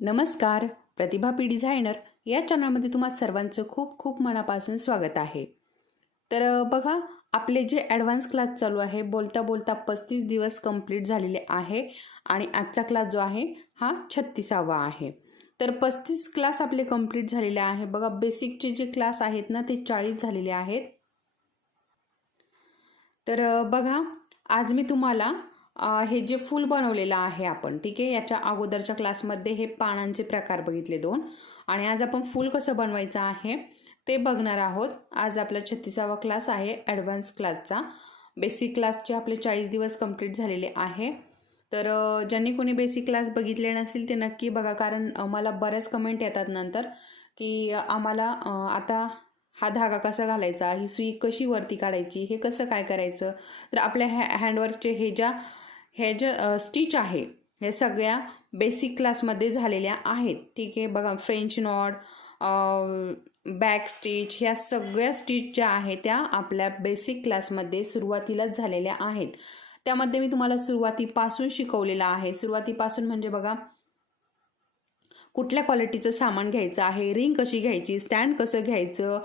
नमस्कार प्रतिभा P designer. या चॅनलमध्ये तुम्हा सर्वांचं खूप खूप मनापासून स्वागत आहे. तर बघा आपले जे ॲडव्हान्स क्लास चालू आहे बोलता बोलता पस्तीस दिवस कंप्लीट झालेले आहे आणि आजचा क्लास जो आहे हा छत्तीसावा आहे. तर पस्तीस क्लास आपले कंप्लीट झालेले आहे. बघा बेसिकचे जे क्लास आहेत ना ते चाळीस झालेले आहेत. तर बघा आज मी तुम्हाला हे जे फूल बनवलेलं आहे आपण ठीक आहे? याच्या अगोदरच्या क्लासमध्ये हे पानांचे प्रकार बघितले दोन. आणि आज आपण फूल कसं बनवायचं आहे ते बघणार आहोत. आज आपला छत्तीसावा क्लास आहे ॲडव्हान्स क्लासचा. बेसिक क्लासचे आपले चाळीस दिवस कंप्लीट झालेले आहे. तर ज्यांनी कोणी बेसिक क्लास बघितले नसतील ते नक्की बघा कारण मला बऱ्याच कमेंट येतात नंतर की आम्हाला आता हा धागा कसा घालायचा? ही सुई कशी वरती काढायची? हे कसं काय करायचं? तर आपल्या हॅ हँडवर्कचे हे ज्या हे ज्या स्टिच आहे हे सगळ्या बेसिक क्लासमध्ये झालेल्या आहेत. ठीक आहे बघा फ्रेंच नॉट बॅक स्टिच ह्या सगळ्या स्टिच ज्या आहेत त्या आपल्या बेसिक क्लासमध्ये सुरुवातीलाच झालेल्या आहेत. त्यामध्ये मी तुम्हाला सुरुवातीपासून शिकवलेलं आहे. सुरुवातीपासून म्हणजे बघा कुठल्या क्वालिटीचं सामान घ्यायचं आहे रिंग कशी घ्यायची स्टँड कसं घ्यायचं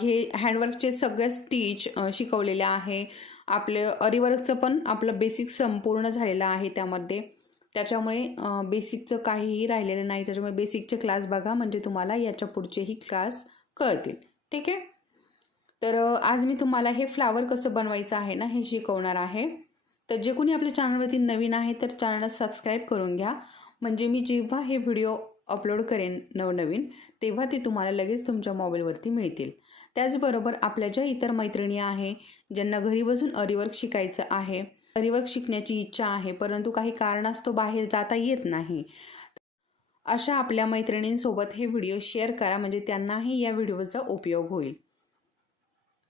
हे हँडवर्कचे सगळे स्टिच अं, शिकवलेले आहे. आपले अरिवर्कचं पण आपलं बेसिक संपूर्ण झालेलं आहे त्यामध्ये. त्याच्यामुळे बेसिकचं काहीही राहिलेलं नाही. त्याच्यामुळे बेसिकचे क्लास बघा म्हणजे तुम्हाला याच्या पुढचेही क्लास कळतील. ठीक आहे? तर आज मी तुम्हाला हे फ्लावर कसं बनवायचं आहे ना हे शिकवणार आहे. तर जे कोणी आपल्या चॅनलवरती नवीन आहे तर चॅनलला सबस्क्राईब करून घ्या. म्हणजे मी जेव्हा हे व्हिडिओ अपलोड करेन नवनवीन तेव्हा ते तुम्हाला लगेच तुमच्या मोबाईलवरती मिळतील. त्याचबरोबर आपल्या ज्या इतर मैत्रिणी आहे ज्यांना घरी बसून अरिवर्क शिकायचं आहे अरिवर्क शिकण्याची इच्छा आहे परंतु काही कारणास्तव बाहेर जाता येत नाही. अशा आपल्या मैत्रिणींसोबत हे व्हिडिओ शेअर करा म्हणजे त्यांनाही या व्हिडिओचा उपयोग होईल.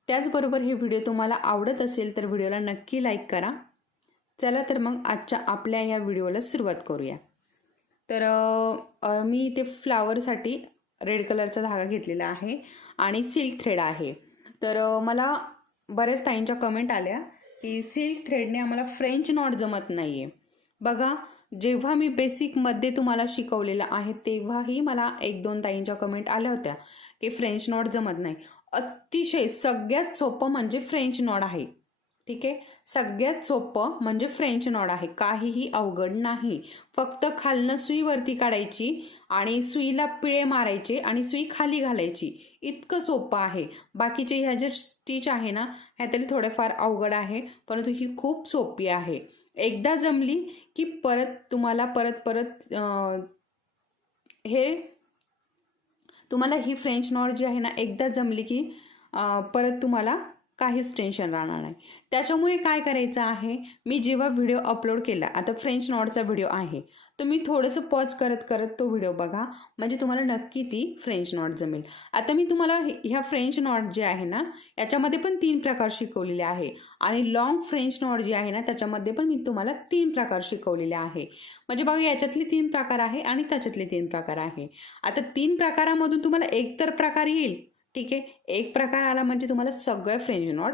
त्याचबरोबर हे व्हिडिओ तुम्हाला आवडत असेल तर व्हिडिओला नक्की लाईक करा. चला तर मग आजच्या आपल्या या व्हिडिओला सुरुवात करूया. तर मी इथे फ्लावरसाठी रेड कलरचा धागा घेतलेला आहे. आणि सिल्क थ्रेड आहे. तर मला बऱ्याच ताईंच्या कमेंट आल्या की सिल्क थ्रेडने आम्हाला फ्रेंच नॉट जमत नाही आहे बघा जेव्हा मी बेसिकमध्ये तुम्हाला शिकवलेलं आहे तेव्हाही मला एक दोन ताईंच्या कमेंट आल्या होत्या की फ्रेंच नॉट जमत नाही. अतिशय सगळ्यात सोपं म्हणजे फ्रेंच नॉट आहे. ठीक आहे? सगळ्यात सोपं म्हणजे फ्रेंच नॉड आहे. काहीही अवघड नाही. फक्त खालनं सुई वरती काढायची आणि सुईला पिळे मारायचे आणि सुई खाली घालायची. इतकं सोपं आहे. बाकीचे ह्या ज्या स्टिच आहे ना ह्या तरी थोडेफार अवघड आहे परंतु ही खूप सोपी आहे. एकदा जमली की परत तुम्हाला परत परत हे तुम्हाला ही फ्रेंच नॉड जी आहे ना एकदा जमली की परत तुम्हाला काहीच टेन्शन राहणार नाही. त्याच्यामुळे काय करायचं आहे? मी जेव्हा व्हिडिओ अपलोड केला आता फ्रेंच नॉटचा व्हिडिओ आहे. तुम्ही थोडंसं पॉज करत करत तो व्हिडिओ बघा. म्हणजे तुम्हाला नक्की ती फ्रेंच नॉट जमेल. आता मी तुम्हाला हे- ह्या फ्रेंच नॉट जे आहे ना याच्यामध्ये पण तीन प्रकार शिकवलेले आहे. आणि लॉंग फ्रेंच नॉट जे आहे ना त्याच्यामध्ये पण मी तुम्हाला तीन प्रकार शिकवलेले आहे. म्हणजे बघा याच्यातले तीन प्रकार आहे आणि त्याच्यातले तीन प्रकार आहे. आता तीन प्रकारामधून तुम्हाला एक तर प्रकार येईल. ठीक आहे? एक प्रकार आला म्हणजे तुम्हाला सगळ्या फ्रेंच नॉट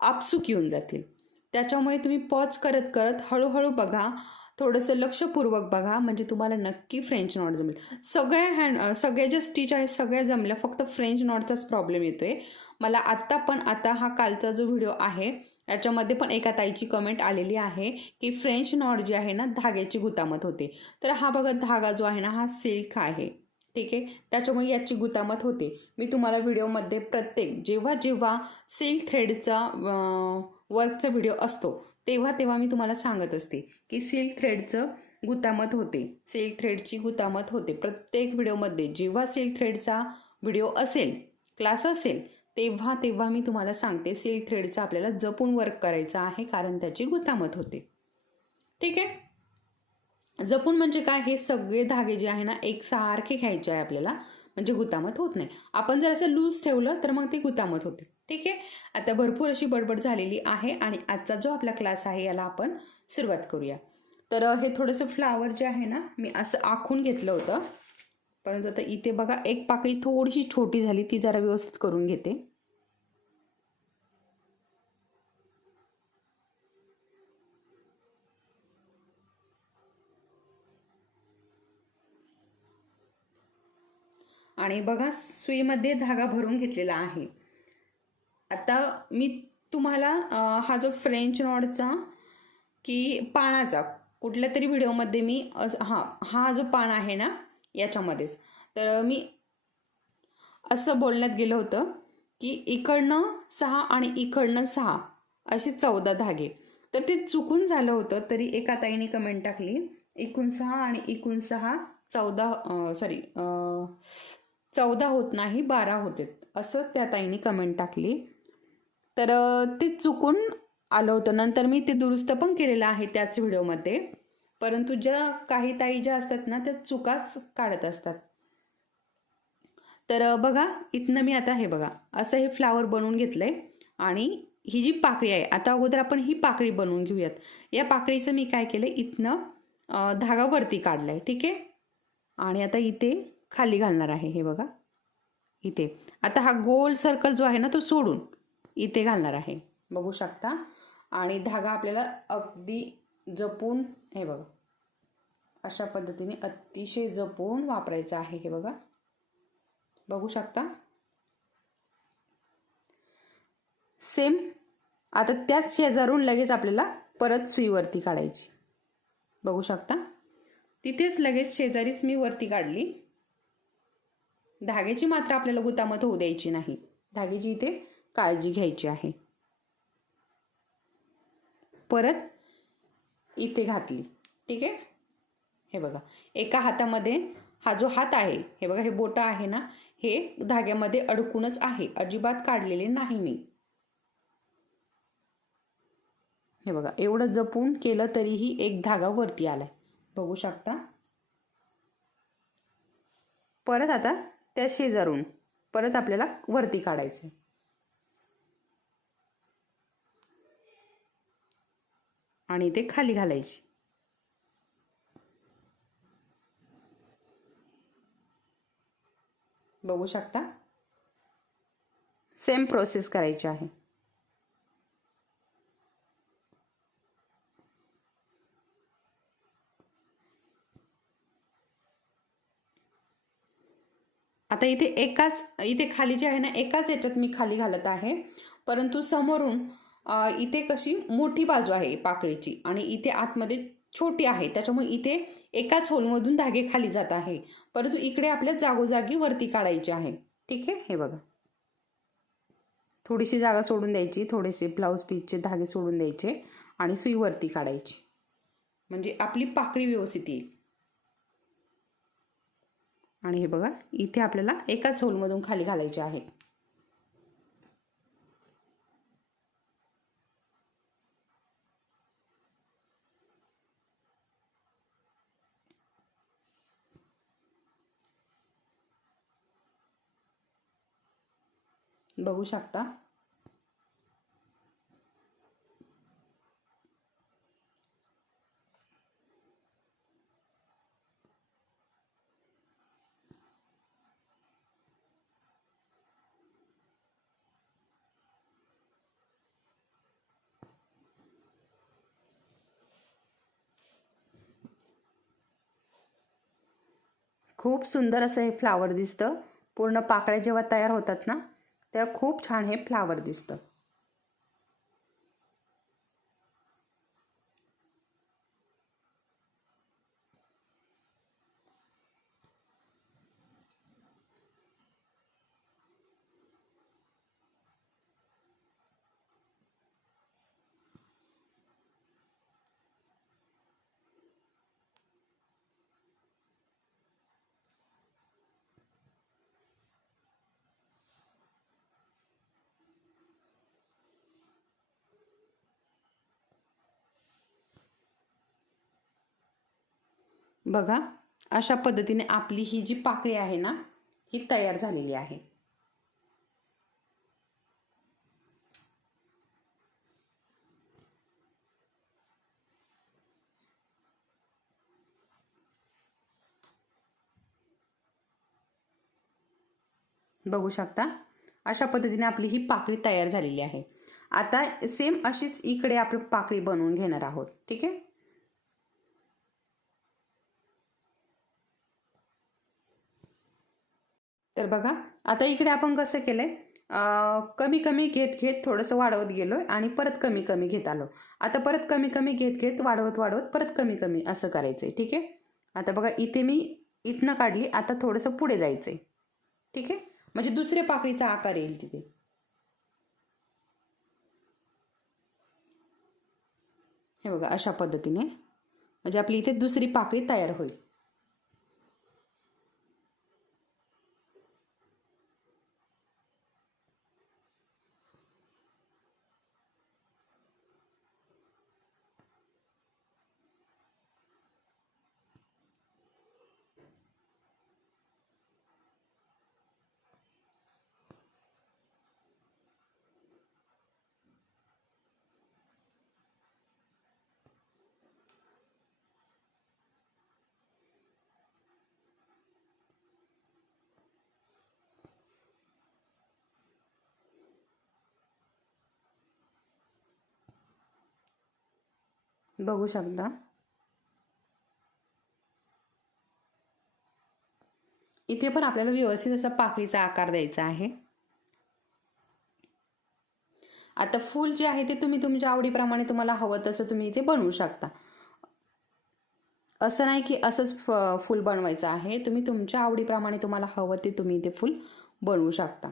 आपसूक येऊन जातील. त्याच्यामुळे तुम्ही पॉज करत करत हळूहळू बघा. थोडंसं लक्षपूर्वक बघा. म्हणजे तुम्हाला नक्की फ्रेंच नॉट जमेल. सगळ्या हँड सगळ्या ज्या स्टिच आहेत सगळ्या जमल्या फक्त फ्रेंच नॉटचाच प्रॉब्लेम येतो आहे मला आत्ता पण आता हा कालचा जो व्हिडिओ आहे याच्यामध्ये पण एका ताईची कमेंट आलेली आहे की फ्रेंच नॉट जी आहे ना धाग्याची गुतामत होते. तर हा बघा धागा जो आहे ना हा सिल्क आहे. ठीक आहे? त्याच्यामुळे याची गुतामत होते. मी तुम्हाला व्हिडिओमध्ये प्रत्येक जेव्हा जेव्हा सिल्क थ्रेडचा वर्कचा व्हिडिओ असतो तेव्हा तेव्हा मी तुम्हाला सांगत असते की सिल्क थ्रेडचं गुतामत होते. सिल्क थ्रेडची गुतामत होते. प्रत्येक व्हिडिओमध्ये जेव्हा सिल्क थ्रेडचा व्हिडिओ असेल क्लास असेल तेव्हा तेव्हा मी तुम्हाला सांगते सिल्क थ्रेडचं आपल्याला जपून वर्क करायचं आहे कारण त्याची गुतामत होते. ठीक आहे? जपून म्हणजे काय हे सगळे धागे जे आहे ना एक सारखे घ्यायचे आहे आपल्याला. म्हणजे गुतामत होत नाही. आपण जर असं लूज ठेवलं तर मग ते गुतामत होते. ठीक आहे? आता भरपूर अशी बडबड झालेली आहे आणि आजचा जो आपला क्लास आहे याला आपण सुरुवात करूया. तर हे थोडंसं फ्लावर जे आहे ना मी असं आखून घेतलं होतं. परंतु आता इथे बघा एक पाकळी थोडीशी छोटी झाली ती जरा व्यवस्थित करून घेते. आणि बघा सुईमध्ये धागा भरून घेतलेला आहे. आता मी तुम्हाला हा जो फ्रेंच नॉडचा की पानाचा कुठल्या तरी व्हिडिओमध्ये मी हा हा जो पान आहे ना याच्यामध्येच. तर मी असं बोलण्यात गेलं होतं की इकडनं सहा आणि इकडनं सहा असे चौदा धागे. तर ते चुकून झालं होतं तरी एका ताईने कमेंट टाकली एकूण सहा आणि एकूण सहा चौदा सॉरी चौदा होत नाही बारा होते असं त्या ताईने कमेंट टाकली. तर ते चुकून आलं होतं. नंतर मी ते दुरुस्त पण केलेलं आहे त्याच व्हिडिओमध्ये. परंतु ज्या काही ताई ज्या असतात ना त्या चुकाच काढत असतात. तर बघा इथनं मी आता हे बघा. असं हे फ्लावर बनवून घेतलं आहे आणि ही जी पाकळी आहे आता अगोदर आपण ही पाकळी बनवून घेऊयात. या पाकळीचं मी काय केलं इथनं धागा वरती काढलाय. ठीक आहे? आणि आता इथे खाली घालणार आहे हे बघा. इथे. आता हा गोल सर्कल जो आहे ना तो सोडून इथे घालणार आहे. बघू शकता. आणि धागा आपल्याला अगदी जपून हे बघा. अशा पद्धतीने अतिशय जपून वापरायचं आहे हे बघा. बघू शकता. सेम आता त्याच शेजारून लगेच आपल्याला परत सुईवरती काढायची. बघू शकता. तिथेच लगेच शेजारीच मी वरती काढली. धाग्याची मात्र आपल्याला गुतामत होऊ द्यायची नाही. धाग्याची इथे काळजी घ्यायची आहे. परत इथे घातली. ठीक आहे? हे बघा. एका हातामध्ये हा जो हात आहे हे बघा हे बोटं आहे ना हे धाग्यामध्ये अडकूनच आहे. अजिबात काढलेले नाही मी. हे बघा एवढं जपून केलं तरीही एक धागा वरती आलाय. बघू शकता? परत आता त्या शेजारून परत आपल्याला वरती काढायचं आणि ते खाली घालायची. बघू शकता? सेम प्रोसेस करायची आहे. आता इथे एकाच इथे खाली जे आहे ना एकाच याच्यात मी खाली घालत आहे. परंतु समोरून इथे कशी मोठी बाजू आहे पाकळीची आणि इथे आतमध्ये छोटी आहे. त्याच्यामुळे इथे एकाच होलमधून धागे खाली जात आहे. परंतु इकडे आपल्या जागोजागी वरती काढायचे आहे. ठीक आहे? हे बघा. थोडीशी जागा सोडून द्यायची. थोडेसे ब्लाऊज पीसचे धागे सोडून द्यायचे आणि सुई वरती काढायची. म्हणजे आपली पाकळी व्यवस्थित येईल. आणि हे बघा इथे आपल्याला एकाच होलमधून खाली घालायचे आहेत. बघू शकता? खूप सुंदर असं हे फ्लावर दिसतं. पूर्ण पाकळ्या जेव्हा तयार होतात ना तेव्हा खूप छान हे फ्लावर दिसतं. बघा अशा पद्धतीने आपली ही जी पाकळी आहे ना ही तयार झालेली आहे. बघू शकता अशा पद्धतीने आपली ही पाकळी तयार झालेली आहे. आता सेम अशीच इकडे आपण पाकळी बनवून घेणार आहोत ठीक आहे? तर बघा आता इकडे आपण कसं केलं आहे कमी कमी घेत घेत थोडंसं वाढवत गेलो आणि परत कमी कमी घेत आलो. आता परत कमी कमी घेत घेत वाढवत वाढवत परत कमी कमी असं करायचं आहे ठीक आहे? आता बघा इथे मी इथनं काढली आता थोडंसं पुढे जायचं आहे ठीक आहे? म्हणजे दुसऱ्या पाकळीचा आकार येईल तिथे. हे बघा अशा पद्धतीने. म्हणजे आपली इथे दुसरी पाकळी तयार होईल. बघू शकता. इथे पण आपल्याला व्यवस्थित असा पाकळीचा आकार द्यायचा आहे. आता फूल जे आहे ते तुम्ही तुमच्या आवडीप्रमाणे तुम्हाला हवं तसं तुम्ही इथे बनवू शकता. असं नाही की असंच फ- फूल बनवायचं आहे. तुम्ही तुमच्या आवडीप्रमाणे तुम्हाला हवं ते तुम्ही इथे फूल बनवू शकता.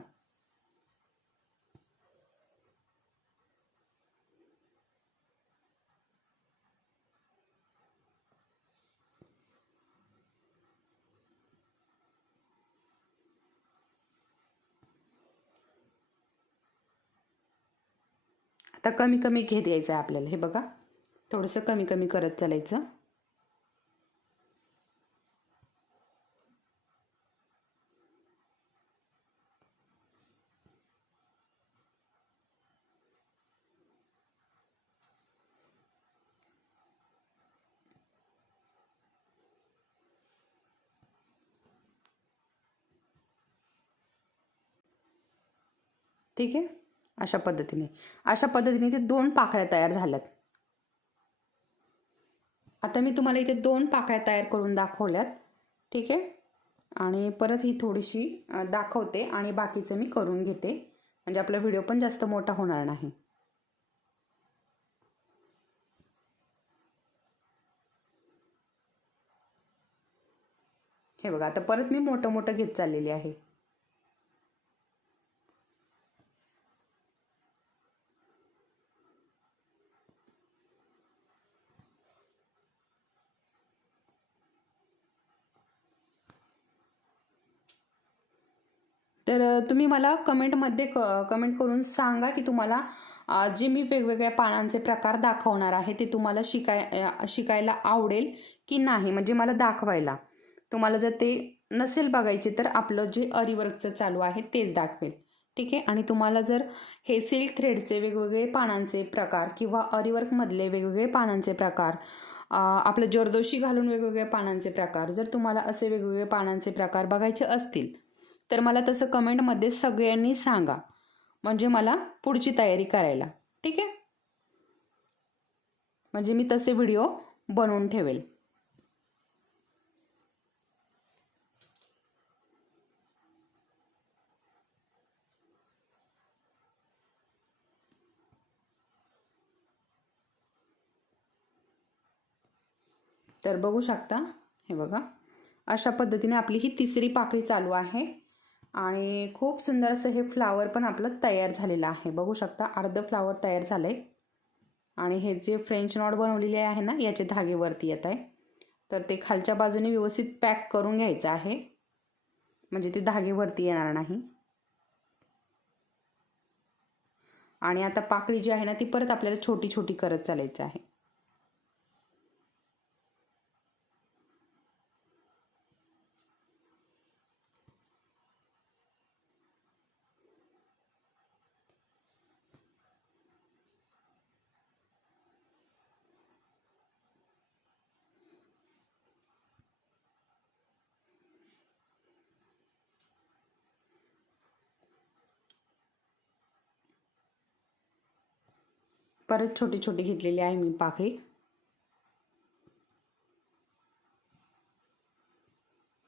आता कमी कमी घेत यायचं आहे आपल्याला. हे बघा. थोडंसं कमी कमी करत चालायचं. ठीक आहे? अशा पद्धतीने. अशा पद्धतीने ते दोन पाकळ्या तयार झाल्यात. आता मी तुम्हाला इथे दोन पाकळ्या तयार करून दाखवल्यात. ठीक आहे? आणि परत ही थोडीशी दाखवते आणि बाकीचं मी करून घेते. म्हणजे आपला व्हिडिओ पण जास्त मोठा होणार नाही. हे बघा आता परत मी मोठं मोठं घेत चाललेली आहे. तर तुम्ही मला कमेंटमध्ये क कमेंट करून सांगा की तुम्हाला जे मी वेगवेगळ्या पानांचे प्रकार दाखवणार आहे ते तुम्हाला शिकाय शिकायला आवडेल की नाही म्हणजे मला दाखवायला. तुम्हाला जर ते नसेल बघायचे तर आपलं जे अरिवर्कचं चालू आहे तेच दाखवेल. ठीक आहे? आणि तुम्हाला जर हे सिल्क थ्रेडचे वेगवेगळे पानांचे प्रकार किंवा अरिवर्कमधले वेगवेगळे पानांचे प्रकार आपलं जरदोशी घालून वेगवेगळ्या पानांचे प्रकार जर तुम्हाला असे वेगवेगळे पानांचे प्रकार बघायचे असतील तर मला तसं कमेंटमध्ये सगळ्यांनी सांगा. म्हणजे मला पुढची तयारी करायला. ठीक आहे? म्हणजे मी तसे व्हिडिओ बनवून ठेवेल. तर बघू शकता. हे बघा. अशा पद्धतीने आपली ही तिसरी पाकळी चालू आहे. आणि खूप सुंदर असं हे फ्लावर पण आपलं तयार झालेलं आहे. बघू शकता अर्ध फ्लावर तयार झालं आहे आणि हे जे फ्रेंच नॉट बनवलेले आहे ना याचे धागेवरती येत आहे. तर ते खालच्या बाजूने व्यवस्थित पॅक करून घ्यायचं आहे. म्हणजे ते धागेवरती येणार नाही. आणि आता पाकळी जी आहे ना ती परत आपल्याला छोटी छोटी करत चालायचं आहे. परत छोटी छोटी घेतलेली आहे मी पाकळी.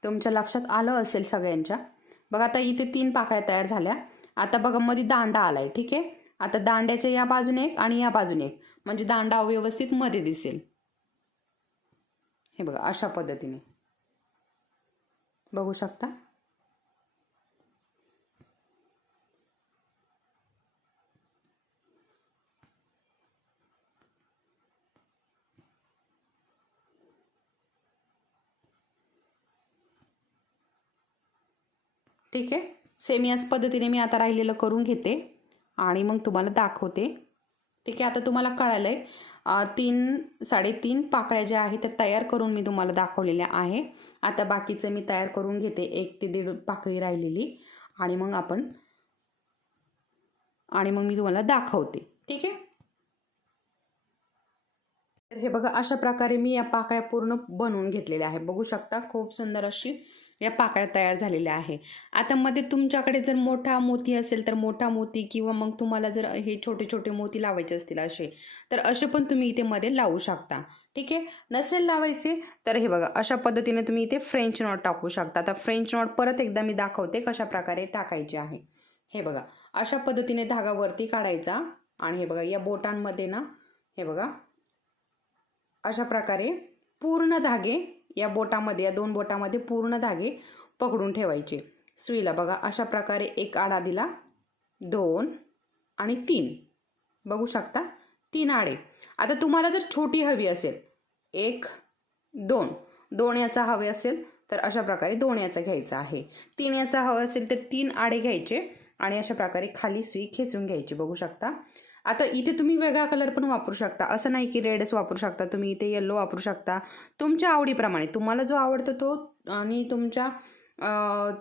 तुमच्या लक्षात आलं असेल सगळ्यांच्या. बघा आता इथे तीन पाकळ्या तयार झाल्या. आता बघा मध्ये दांडा आलाय ठीक आहे? आता दांड्याच्या या बाजूने एक आणि या बाजूने एक. म्हणजे दांडा व्यवस्थित मध्ये दिसेल. हे बघा अशा पद्धतीने. बघू शकता? ठीक आहे? सेम याच पद्धतीने मी आता राहिलेलं करून घेते आणि मग तुम्हाला दाखवते. ठीक आहे आता तुम्हाला कळालं आहे तीन साडेतीन पाकळ्या ज्या आहेत त्या तयार करून मी तुम्हाला दाखवलेल्या आहे. आता बाकीचं मी तयार करून घेते. एक ते दीड पाकळी राहिलेली. आणि मग आपण आणि मग मी तुम्हाला दाखवते. ठीक आहे? तर हे बघा अशा प्रकारे मी या पाकळ्या पूर्ण बनवून घेतलेल्या आहे बघू शकता खूप सुंदर अशी या पाकळ्या तयार झालेल्या आहे. आता मध्ये तुमच्याकडे जर मोठा मोती असेल तर मोठा मोती किंवा मग तुम्हाला जर हे छोटे छोटे मोती लावायचे असतील असे तर असे पण तुम्ही इथे मध्ये लावू शकता. ठीक आहे? नसेल लावायचे तर हे बघा अशा पद्धतीने तुम्ही इथे फ्रेंच नॉट टाकू शकता. आता फ्रेंच नॉट परत एकदा मी दाखवते कशा प्रकारे टाकायचे आहे. हे बघा अशा पद्धतीने धागा वरती काढायचा. आणि हे बघा या बोटांमध्ये ना हे बघा अशा प्रकारे पूर्ण धागे या बोटामध्ये या दोन बोटामध्ये पूर्ण धागे पकडून ठेवायचे. सुईला बघा अशा प्रकारे एक आडा दिला दोन आणि तीन. बघू शकता तीन आडे. आता तुम्हाला जर छोटी हवी असेल एक दोन. दोन याचा हवे असेल तर अशा प्रकारे दोन याचा घ्यायचा आहे. तीन याचा हवा असेल तर तीन आडे घ्यायचे आणि अशा प्रकारे खाली सुई खेचून घ्यायची. बघू शकता आता इथे तुम्ही वेगळा कलर पण वापरू शकता. असं नाही की रेडच वापरू शकता. तुम्ही इथे येल्लो वापरू शकता. तुमच्या आवडीप्रमाणे तुम्हाला जो आवडतो तो आणि तुमच्या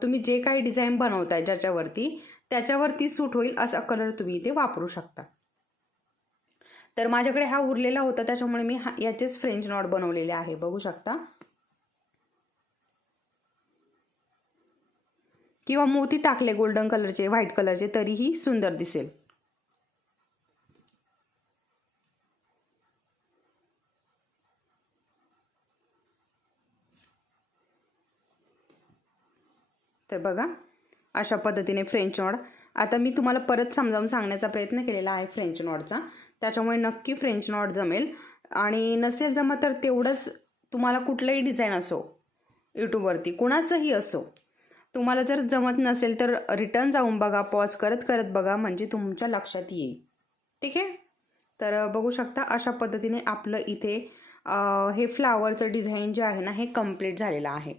तुम्ही जे काही डिझाईन बनवताय ज्याच्यावरती त्याच्यावरती सूट होईल असा कलर तुम्ही इथे वापरू शकता. तर माझ्याकडे हा उरलेला होता त्याच्यामुळे मी हा याचेच फ्रेंच नॉट बनवलेले आहे. बघू शकता. किंवा मोती टाकले गोल्डन कलरचे व्हाईट कलरचे तरीही सुंदर दिसेल. तर बघा. अशा पद्धतीने फ्रेंच नॉड आता मी तुम्हाला परत समजावून सांगण्याचा प्रयत्न केलेला आहे फ्रेंच नॉडचा त्याच्यामुळे नक्की फ्रेंच नॉड जमेल. आणि नसेल जमा तर तेवढंच तुम्हाला कुठलंही डिझाईन असो यूट्यूबवरती कुणाचंही असो तुम्हाला जर जमत नसेल तर रिटर्न जाऊन बघा पॉज करत करत बघा म्हणजे तुमच्या लक्षात येईल. ठीक आहे? तर बघू शकता अशा पद्धतीने आपलं इथे हे फ्लावरचं डिझाईन जे आहे ना हे कंप्लीट झालेलं आहे.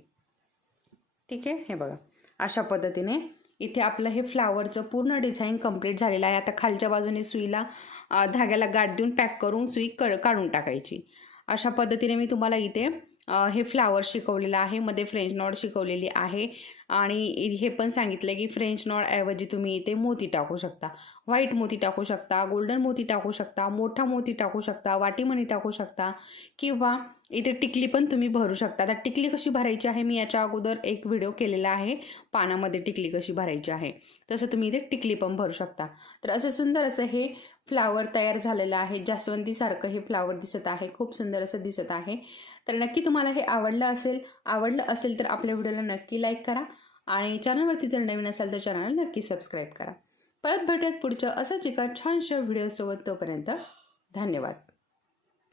ठीक आहे? हे बघा. अशा पद्धतीने. इथे आपलं हे फ्लावरचं पूर्ण डिझाईन कंप्लीट झालेलं आहे. आता खालच्या बाजूने सुईला धाग्याला गाठ देऊन पॅक करून सुई क काढून टाकायची. अशा पद्धतीने मी तुम्हाला इथे हे फ्लावर शिकवलेलं आहे मध्ये फ्रेंच नॉड शिकवलेली आहे आणि हे पण सांगितलं की फ्रेंच नॉटऐवजी तुम्ही इथे मोती टाकू शकता. व्हाईट मोती टाकू शकता गोल्डन मोती टाकू शकता मोठा मोती टाकू शकता वाटीमणी टाकू शकता किंवा इथे टिकली पण तुम्ही भरू शकता. आता टिकली कशी भरायची आहे? मी याच्या अगोदर एक व्हिडिओ केलेला आहे पानामध्ये टिकली कशी भरायची आहे. तसं तुम्ही इथे टिकली पण भरू शकता. तर असं सुंदर असं हे फ्लावर तयार झालेलं आहे. जास्वंदीसारखं हे फ्लावर दिसत आहे. खूप सुंदर असं दिसत आहे. तर नक्की तुम्हाला हे आवडलं असेल आवडलं असेल तर आपल्या व्हिडिओला नक्की लाईक करा आणि चॅनलवरती जर नवीन असाल तर चॅनलला नक्की सबस्क्राईब करा. परत भेटूयात पुढच्या असंच एका छानशा व्हिडिओसोबत तोपर्यंत धन्यवाद.